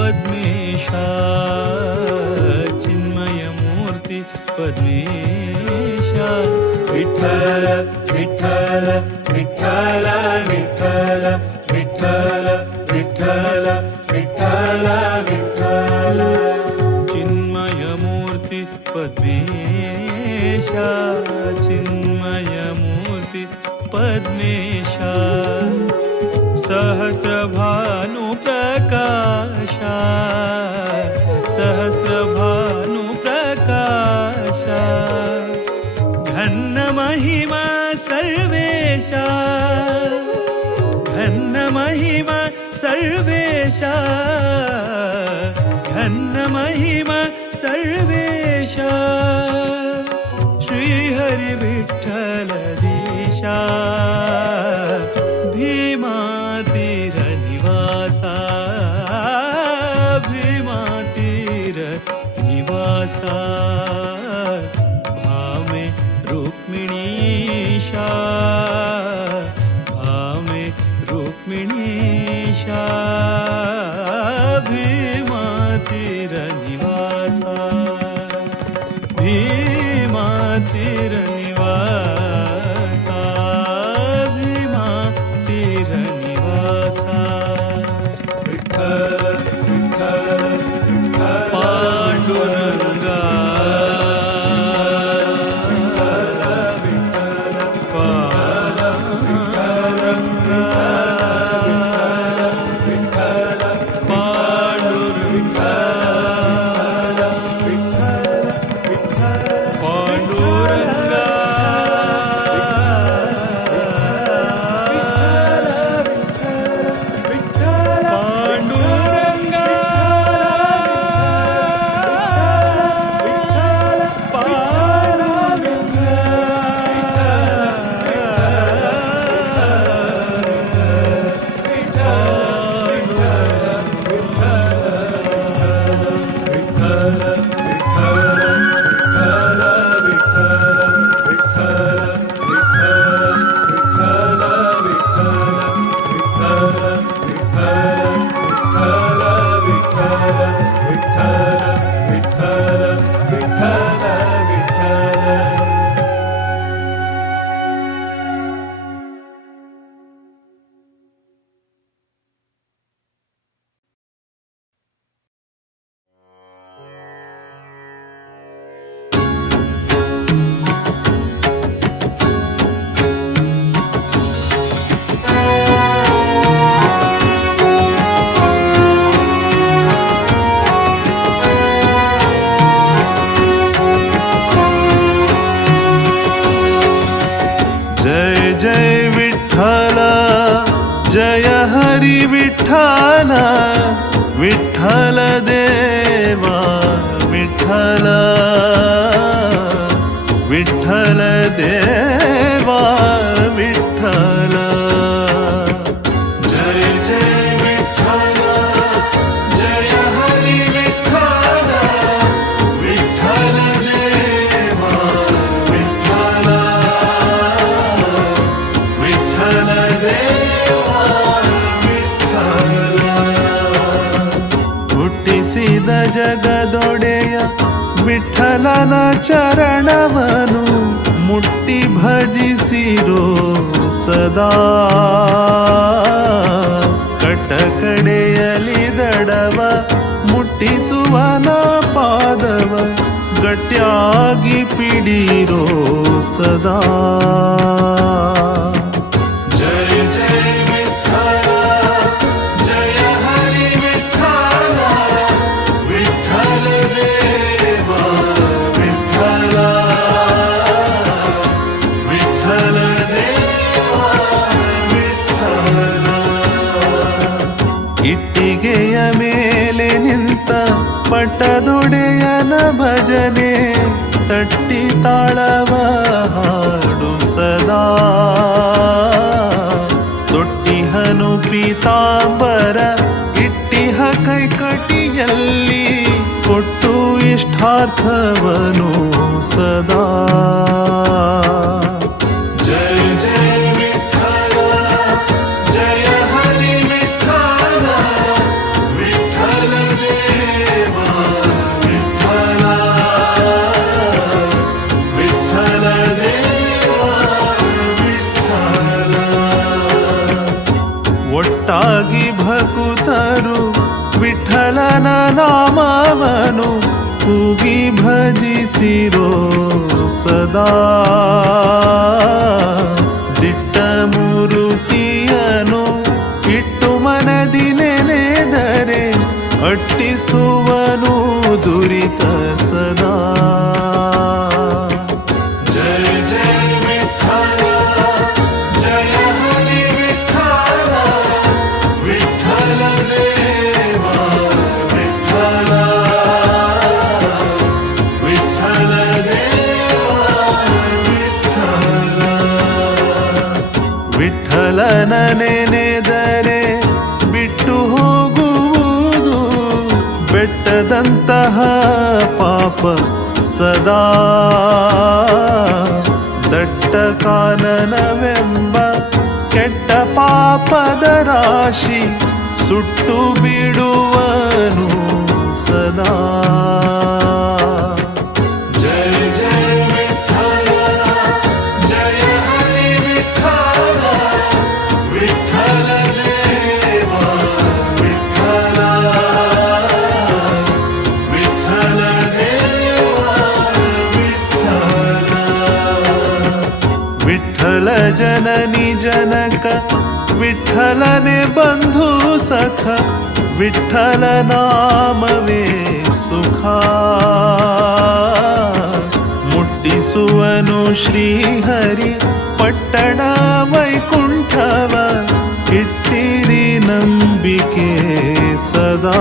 पद्मेशा चिन्मयमूर्ति पद्मेशा विठ्ठल विठ्ठल विठ्ठल विठ्ठल विठ्ठल विठ्ठल विठ्ठल विठ्ठल चिन्मयमूर्ति पद्मेशा चिन्मयमूर्ति पद्मेशा सहस्रभानुप्रकाशा सहस्रभानुप्रकाशा घनमहिमा सर्वेशा घनमहिमा सर्वेशा घनमहिमा सर्वेशा श्रीहरि विठ्ठलदीशा भीमातीरनिवासा भीमातीरनिवासा भामे रुक्मिणीशा भामे रुक्मिणीशा भीमातीरनिवासा भीमातीरनिवासा भीमातीरनिवासा विठ्ठल विठ्ठल विठ्ठल पांडुरंगा जय हरि विठ्ठल विठ्ठल देवा विठ्ठल विठ्ठल देवा विठ्ठल जय जय विठ्ठल जय हरि विठ्ठल विठ्ठल देवा विठ्ठल विठ्ठल देवा विठ्ठल ಹುಟ್ಟಿಸಿದ ಜಗದೊಡೆಯ ವಿಠಲನ ಚರಣವನು ಮುಟ್ಟಿ ಭಜಿಸಿರೋ ಸದಾ ಕಟಕಡೆಯಲಿ ದಡವ ಮುಟ್ಟಿಸುವನ ಪಾದವ ಗಟ್ಯಾಗಿ ಪಿಡಿರೋ ಸದಾ ಜಯ ಜಯ ವಿಠಲ ಜಯ ಹರಿ ವಿಠಲ ವಿಠಲ ದೇವ ವಿಠಲ ವಿಠಲ ದೇವ ವಿಠಲ ಇಟ್ಟಿಗೆಯ ಮೇಲೆ ನಿಂತ ಪಟ್ಟದೊಡೆಯನ ಭಜನೆ ತಟ್ಟಿ ತಾಳವ ಹಾಡು ಸದಾ ತೊಟ್ಟಿಹನು ಪೀತಾಂಬರ ಇಟ್ಟಿಹ ಕೈಕಟಿಯಲ್ಲಿ ಕೊಟ್ಟು ಇಷ್ಟಾರ್ಥವನು ಸದಾ ಜಯ ಜಯ ವಿಠಲ ಜಯ ಹರಿ ವಿಠಲ ವಿಠಲ ನಾಮವನು ಕೂಗಿ ಭಜಿಸಿರೋ ಸದಾ ದಿಟ್ಟ ಮೂರುತಿಯನು ಇಟ್ಟು ಮನದಿ ನೆನೆದರೆ ಅಟ್ಟಿಸುವನು ದುರಿತ ಸದಾ. ಜಯ ಜಯ ವಿಠಲ ಜಯ ಹರಿ ವಿಠಲ ವಿಠಲ ದೇವ ವಿಠಲ ವಿಠಲ ದೇವ ವಿಠಲ. ವಿಠಲನ ನೆನೆದರೆ ಬಿಟ್ಟು ಹೋಗುವುದು ಬೆಟ್ಟದಂತಹ ಪಾಪ ಸದಾ. ದಟ್ಟ ಕಾನನವೆಂಬ ಕೆಟ್ಟ ಪಾಪದ ರಾಶಿ ಸುಟ್ಟು ಬಿಡುವನು ಸದಾ. ಜಯ ಜಯ ವಿಠಲ ಜಯ ಹರಿ ವಿಠಲ ವಿಠಲ ದೇವ ವಿಠಲ ವಿಠಲ ದೇವ ವಿಠಲ. ವಿಠಲ ಜನನಿ ಜನಕ ವಿಠಲನೆ ಬಂಧು ಸಖ ವಿಠಲ ನಾಮವೇ ಸುಖ. ಮುಟ್ಟಿಸುವನು ಶ್ರೀಹರಿ ಪಟ್ಟಣ ವೈಕುಂಠವ ಇಟ್ಟಿರಿ ನಂಬಿಕೆ ಸದಾ.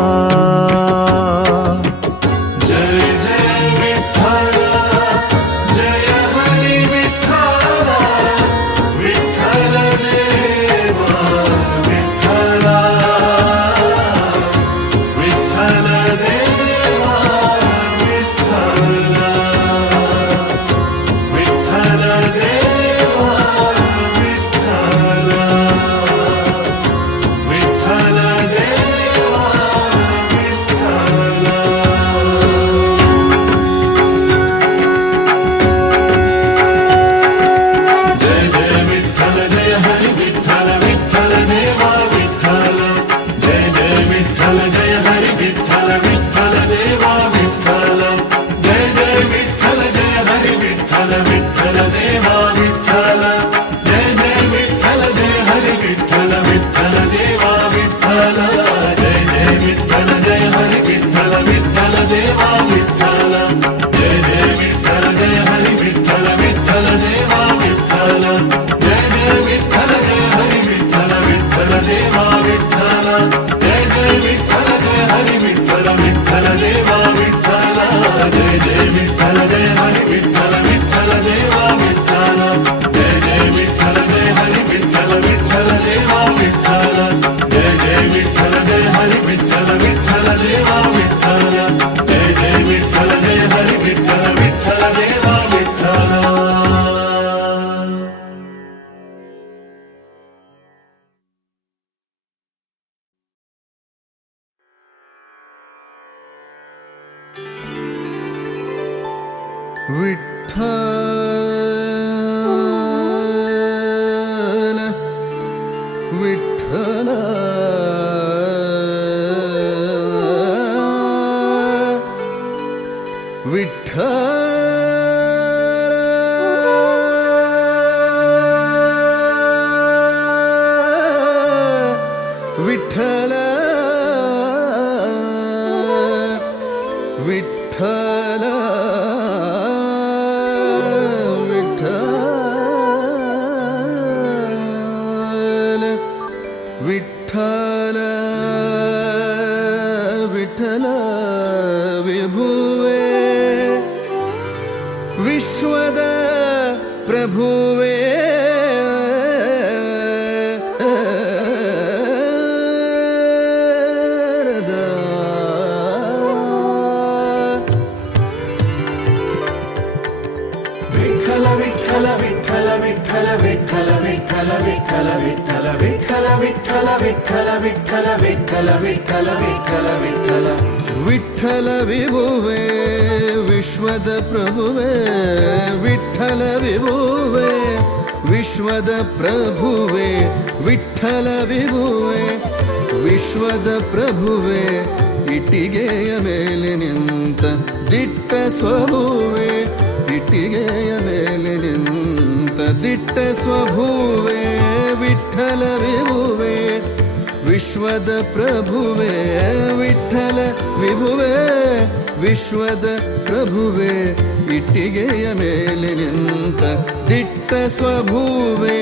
ಜಯ ಜಯ ವಿಠಲ ಜಯ ಹರಿ ವಿಠಲ ವಿಠಲ ದೇವ ವಿಠಲ ವಿಠಲ ದೇವ ವಿಠಲ ವಿಠಲ ದೇವ ವಿಠಲ ವಿಠಲ ದೇವ ವಿಠಲ. ಜಯ ಜಯ ವಿಠಲ ಜಯ ಹರಿ ವಿಠಲ ವಿಠಲ ದೇವ ವಿಠಲ. ಜಯ ಜಯ ವಿಠಲ ಜಯ ಹರಿ ವಿಠಲ ವಿಠಲ ದೇವ ವಿಠಲ. ಜಯ ಜಯ ವಿಠಲ ಜಯ ಹರಿ ವಿಠಲ ವಿಠಲ ದೇವ ವಿಠಲ. ಜಯ ಜಯ ವಿಠಲ ಜಯ ಹರಿ ವಿಠಲ ವಿಠಲ ದೇವ ವಿಠಲ. ಜಯ ಜಯ ವಿಠಲ ಜಯ ಹರಿ ವಿಠಲ ವಿಠಲ ದೇವ ವಿಠಲ. ಜಯ ಜಯ ವಿಠಲ ಜಯ ಹರಿ ವಿಠಲ ವಿಠಲ ದೇವ ವಿಠಲ. ಜಯ ಜಯ ವಿಠಲ ಜಯ ಹರಿ ವಿಠಲ ವಿಠಲ ದೇವ ವಿಠಲ. ಜಯ ಜಯ ವಿಠಲ ಜಯ ಹರಿ ವಿಠಲ ವಿಠಲ ದೇವ ವಿಠಲ. ಜಯ ಜಯ ವಿಠಲ ಜಯ ಹರಿ ವಿಠಲ ವಿಠಲ ದೇವ ವಿಠಲ. ಜಯ ಜಯ ವಿಠಲ ಜಯ ಹರಿ ವಿಠಲ ವಿಠಲ ದೇವ ವಿಠಲ. ಜಯ ಜಯ ವಿಠಲ ಜಯ ಹರಿ ವಿಠಲ ವಿಠಲ ದೇವ ವಿಠಲ. ಜಯ ಜಯ ವಿಠಲ ಜಯ ಹರಿ ವಿಠಲ ವಿಠಲ ದೇವ ವಿಠಲ. ವಿಠ್ಠಲ ವಿಠ್ಠಲ ವಿಠ್ಠಲ ವಿಠ್ಠಲ ವಿಠ್ಠಲ ವಿಠ್ಠಲ ವಿಭುವೇ ವಿಶ್ವದ ಪ್ರಭುವೇ ವಿಠಲ ವಿಠಲ ವಿಠಲ ವಿಠಲ ವಿಠಲ ವಿಠಲ ವಿಠಲ ವಿಠಲ ವಿಠಲ ವಿಠಲ ವಿಠಲ ವಿಠಲ ವಿಠಲ ವಿಠಲ ವಿಠಲ ವಿಠಲ. ವಿಠ್ಠಲ ವಿಭುವೇ ವಿಶ್ವದ ಪ್ರಭುವೇ ವಿಠ್ಠಲ ವಿಭುವೇ ವಿಶ್ವದ ಪ್ರಭುವೇ ವಿಠ್ಠಲ ವಿಭುವೇ ವಿಶ್ವದ ಪ್ರಭುವೇ ಇಟ್ಟಿಗೆಯ ಮೇಲೆ ನಿಂತ ದಿಟ್ಟ ಸ್ವಭುವೆ ಇಟ್ಟಿಗೆಯ ಮೇಲೆ ನಿಂತ ದಿಟ್ಟ ಸ್ವಭುವೆ ವಿಠಲ ವಿಭುವೆ ವಿಶ್ವದ ಪ್ರಭುವೆ ವಿಠಲ ವಿಭುವೆ ವಿಶ್ವದ ಪ್ರಭುವೆ ಇಟ್ಟಿಗೆಯ ಮೇಲೆ ನಿಂತ ದಿಟ್ಟ ಸ್ವಭುವೆ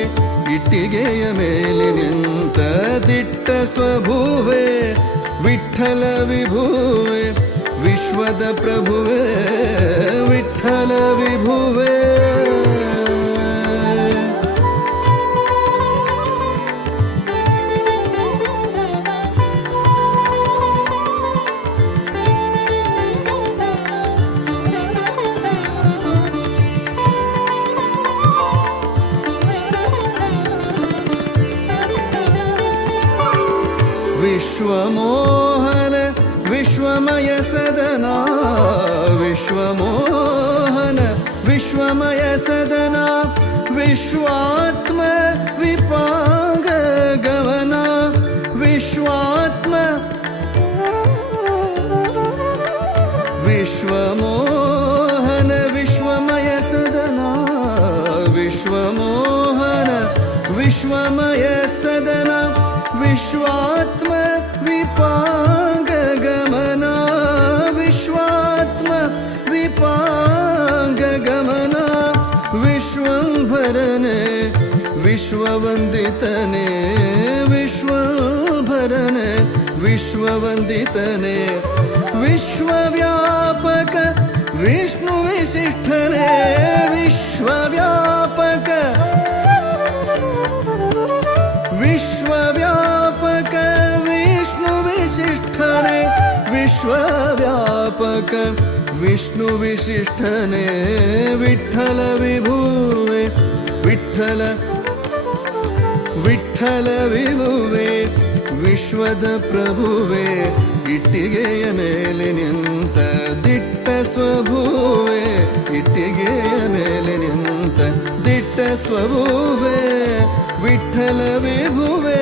ಇಟ್ಟಿಗೆಯ ಮೇಲೆ ನಿಂತ ದಿಟ್ಟ ಸ್ವಭುವೆ ವಿಠಲ ವಿಭುವೆ ವಿಶ್ವದ ಪ್ರಭುವೆ ವಿಠಲ ವಿಭುವೆ ವಿಶ್ವಮೋಹನ ವಿಶ್ವಮಯ ಸದನಾ ವಿಶ್ವಮೋಹನ ವಿಶ್ವಮಯ ಸದನಾ ವಿಶ್ವಾತ್ಮ ವಿಪಾಗ ಗಮನ ವಿಶ್ವಾತ್ಮ ವಿಶ್ವಮೋಹನ ವಿಶ್ವಮಯ ಸದನಾ ವಿಶ್ವಮೋಹನ ವಿಶ್ವಮಯ ಸದನಾ ವಿಶ್ವಾತ್ಮ ವಿಪಾಂಗ ಗಮನ ವಿಶ್ವಾತ್ಮ ವಿಪಾಂಗ ಗಮನ ವಿಶ್ವಂಭರನೆ ವಿಶ್ವವಂದಿತನೆ ವಿಶ್ವಂಭರನೆ ವಿಶ್ವವಂದಿತನೆ ವಿಶ್ವವ್ಯಾಪಕ ವಿಷ್ಣು ವಿಶಿಷ್ಠನೆ ವಿಶ್ವವ್ಯಾಪಕ ವಿಶ್ವವ್ಯಾಪಕ ವಿಷ್ಣು ವಿಶಿಷ್ಠನೆ ವಿಶ್ವವ್ಯಾಪಕ ವಿಷ್ಣು ವಿಶಿಷ್ಠನೆ ವಿಠಲ ವಿಭುವೆ ವಿಠಲ ವಿಠಲ ವಿಭುವೆ ವಿಶ್ವದ ಪ್ರಭುವೆ ಇಟ್ಟಿಗೆಯ ಮೇಲೆ ನಿಂತ ದಿಟ್ಟ ಸ್ವಭುವೆ ಇಟ್ಟಿಗೆಯ ಮೇಲೆ ನಿಂತ ದಿಟ್ಟ ಸ್ವಭುವೆ ವಿಠಲ ವಿಭುವೆ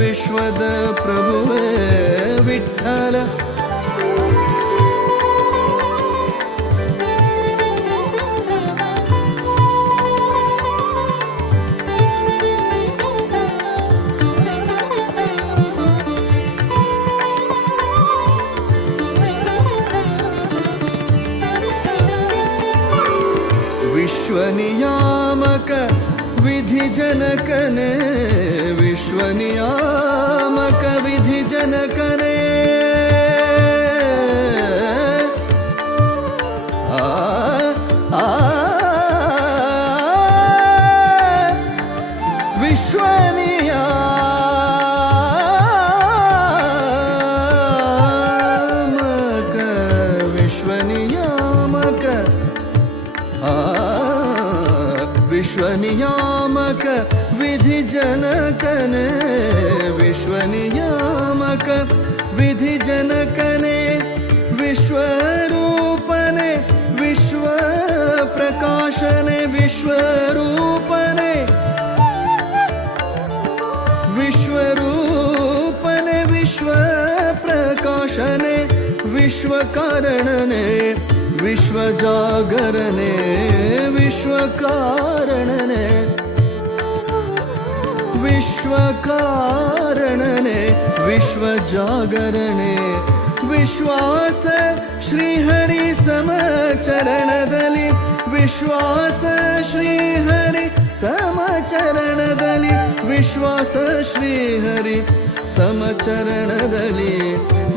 ವಿಶ್ವದ ಪ್ರಭುವೆ ವಿಠಲ ವಿಶ್ವನಿಯಾಮಕ ವಿಧಿ ಜನಕನೆ ವಿಶ್ವನಿಯಾಮಕ ವಿಧಿ ಜನಕನೆ ವಿಶ್ವನಿಯಾಮಕ ವಿಧಿ ಜನಕನೆ ವಿಶ್ವನಿಯಾಮಕ ವಿಧಿ ಜನಕನೆ ವಿಶ್ವರೂಪನೆ ವಿಶ್ವ ಪ್ರಕಾಶನೆ ವಿಶ್ವರೂಪನೆ ವಿಶ್ವರೂಪನೆ ವಿಶ್ವ ಪ್ರಕಾಶನೆ ವಿಶ್ವಕಾರಣನೆ ವಿಶ್ವಜಾಗರನೆ ವಿಶ್ವಕಾರಣನೆ ವಿಶ್ವಕಾರಣನೆ ವಿಶ್ವಜಾಗರಣೆ ವಿಶ್ವಾಸ ಶ್ರೀಹರಿ ಸಮಚರಣದಲ್ಲಿ ವಿಶ್ವಾಸ ಶ್ರೀಹರಿ ಸಮಚರಣದಲ್ಲಿ ವಿಶ್ವಾಸ ಶ್ರೀಹರಿ ಸಮಚರಣದಲ್ಲಿ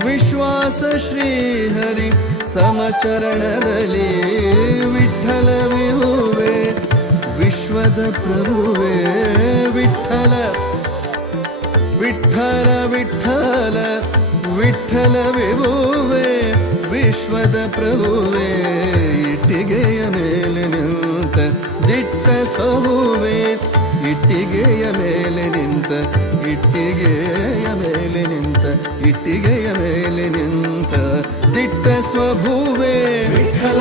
ವಿಶ್ವಾಸ ಶ್ರೀಹರಿ ಸಮಚರಣದಲ್ಲಿ ವಿಠಲ ವಿಭುವೆ ವಿಶ್ವದ ಪ್ರಭುವೆ ವಿಠಲ ವಿಠಲ ವಿಠಲ ವಿಠಲ ವಿಭುವೆ ವಿಶ್ವದ ಪ್ರಭುವೆ ಇಟ್ಟಿಗೆಯ ಮೇಲೆ ನಿಂತ ದಿಟ್ಟ ಸ್ವಭುವೆ ಇಟ್ಟಿಗೆಯ ಮೇಲೆ ನಿಂತ ಇಟ್ಟಿಗೆಯ ಮೇಲೆ ನಿಂತ ಇಟ್ಟಿಗೆಯ ಮೇಲೆ ನಿಂತ ದಿಟ್ಟ ಸ್ವಭುವೆ ವಿಠಲ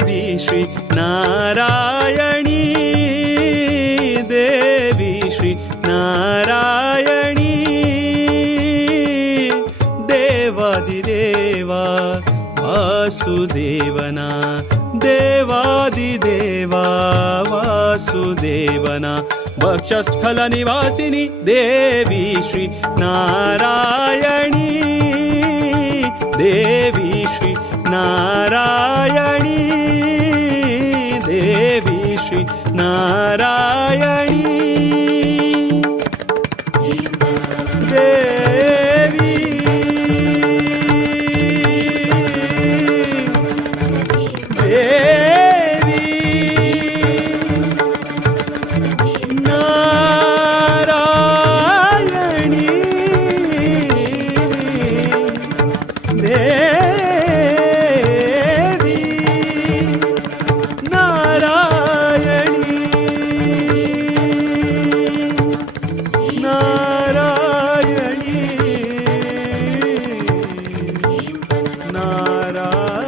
देवी श्री नारायणी देवी श्री नारायणी देवादिदेवा वासुदेवना देवादिदेवा वासुदेवना वक्षस्थल निवासिनी देवी श्री नारायणी देवी श्री नारायणी देवी श्री नारायणी देवी देवी नारायणी देवी नारायणी नारायणी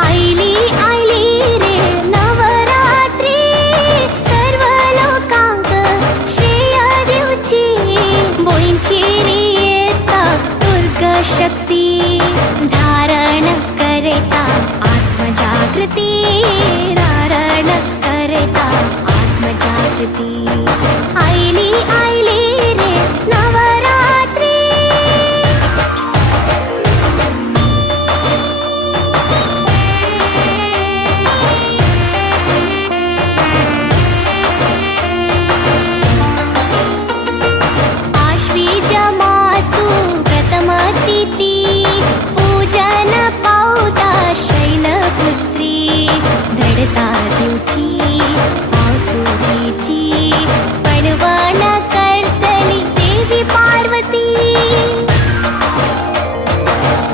आईली आईली रे नवरात्री सर्व लोकांक श्रेय देऊची बोईंची रे येता दुर्गा शक्ती धारण करेता आत्मजागृती धारण करेता आत्मजागृती आईली आईली रे नवरात्री पूजन पावता शैलपुत्री धडता देवची पावसुरीची पणवण करतली देवी पार्वती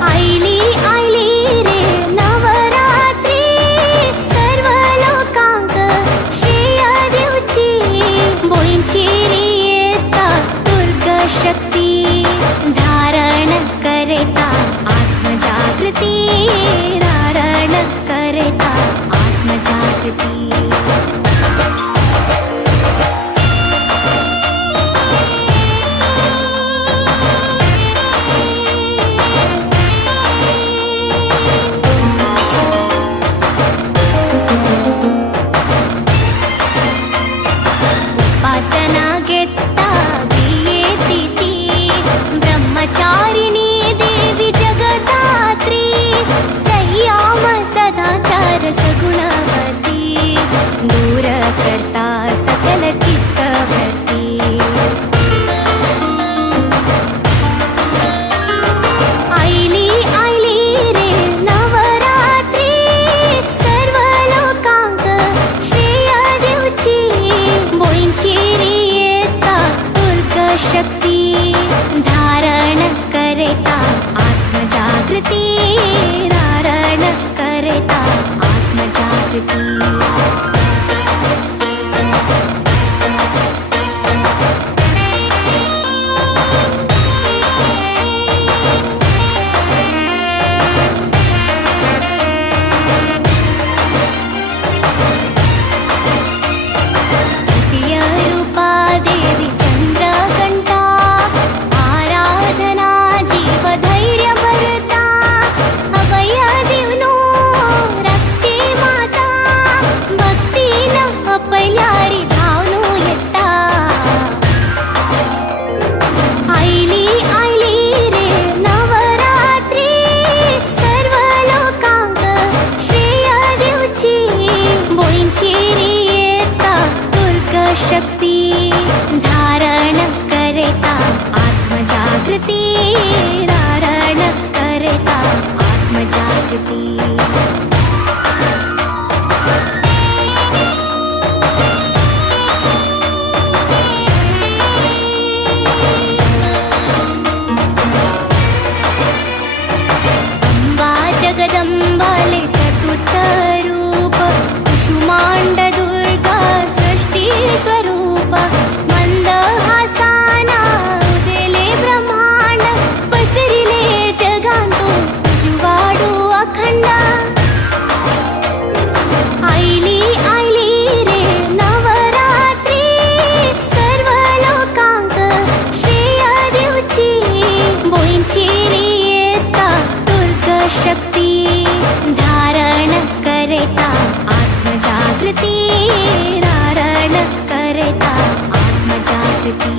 आईली आईली रे नवरात्री सर्व लोकांक श्रेय देवची बोईंची रे येता दुर्गा शक्ती धारण करेता आत्मजागृती धारण करेता आत्मजागृती उपासना घेता बियेती ती ब्रह्मचारिणी देवी जगदात्री संयम सदाचार सगुणवती दूर करता सकल चित्तवृत्ती आईली आईली रे नवरात्री सर्व लोकांक श्रेय देऊची बोईंची रे येता दुर्गा शक्ती धारण करेता आत्मजागृती धारण करेता आत्मजागृती शक्ती धारण करता आत्मजागृती धारण करता आत्मजागृती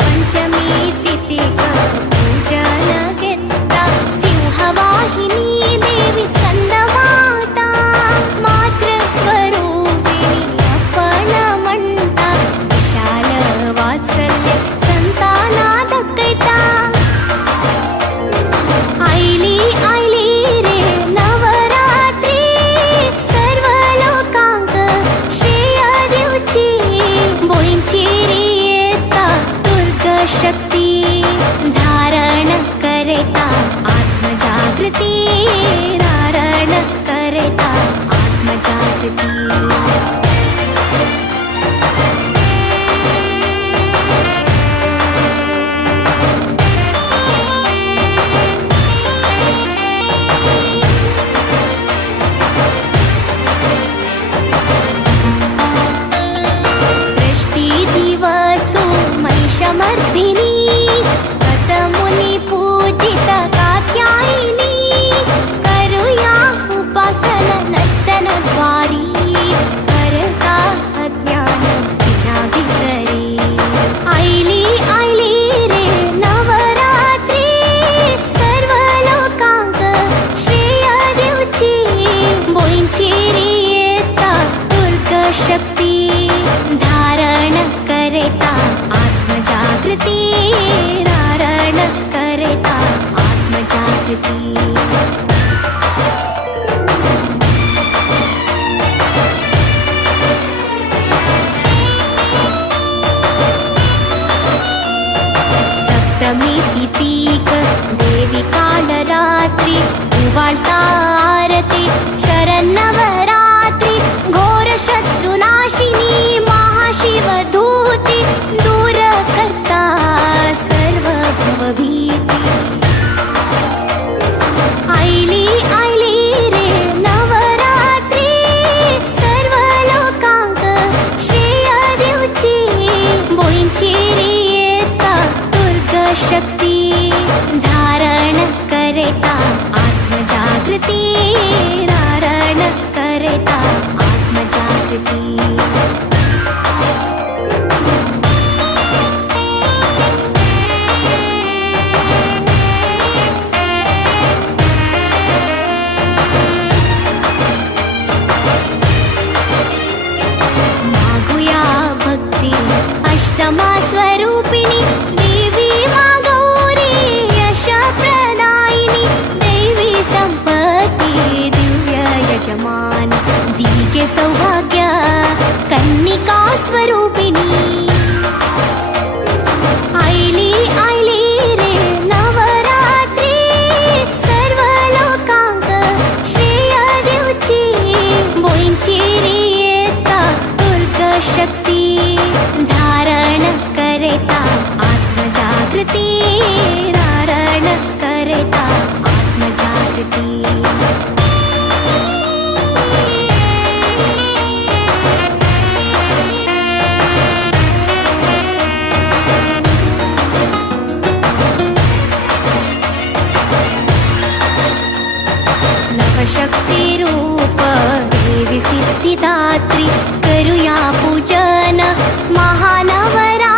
पंचमी तिथिक पूजन घेता सिंहवाहिनी देवी स्कंदमाता मातृ स्वरूपिणी आपण म्हणता विशाल वात्सल्य संताना दक्कता आईली रे नवरात्री सर्व लोकांक श्रेय देवची बोईंची येता दुर्ग शक्ती धारण करता आत्मजागृती धारण करता आत्मजागृती सृष्टी दिवसो महिषमर्दिनी कतमुनि पूजित कात्यायिनी करुया उपासन नर्तन द्वारी करता अज्ञान विनाभितरी आईली रे नवरात्री सर्व लोकांक श्रेय देवची बोईंची येता दुर्ग शक्ती धारण करता आत्मजागृती धारण करता आत्मजागृती सप्तमी तिथिक देवी कालरात्री उवाळता आरती शरन्नवरात्री घोर शत्रुनाशिनी महाशिवधूती दूर करता सर्व भवभीती आईली रे नवरात्री सर्व लोकांक श्रेय देवची बोईंची येता दुर्ग शक्ती धारण करता आत्मजागृती धारण करता आत्मजागृती मागुया भक्ती अष्टमा स्वरूपिणी देवी मागौरी यश प्रदायिनी देवी संपत्ती दिव्य यजमान दिगे सौभाग्य कन्निका स्वरूपिणी आईली रे नवरात्री सर्व लोकांक श्रेय देवची बोईंची येता दुर्ग शक्ती धारण करता आत्मजागृती धारण करता आत्मजागृती नवशक्ती रूप देवी सिद्धिदात्री करूया पूजन महानवरा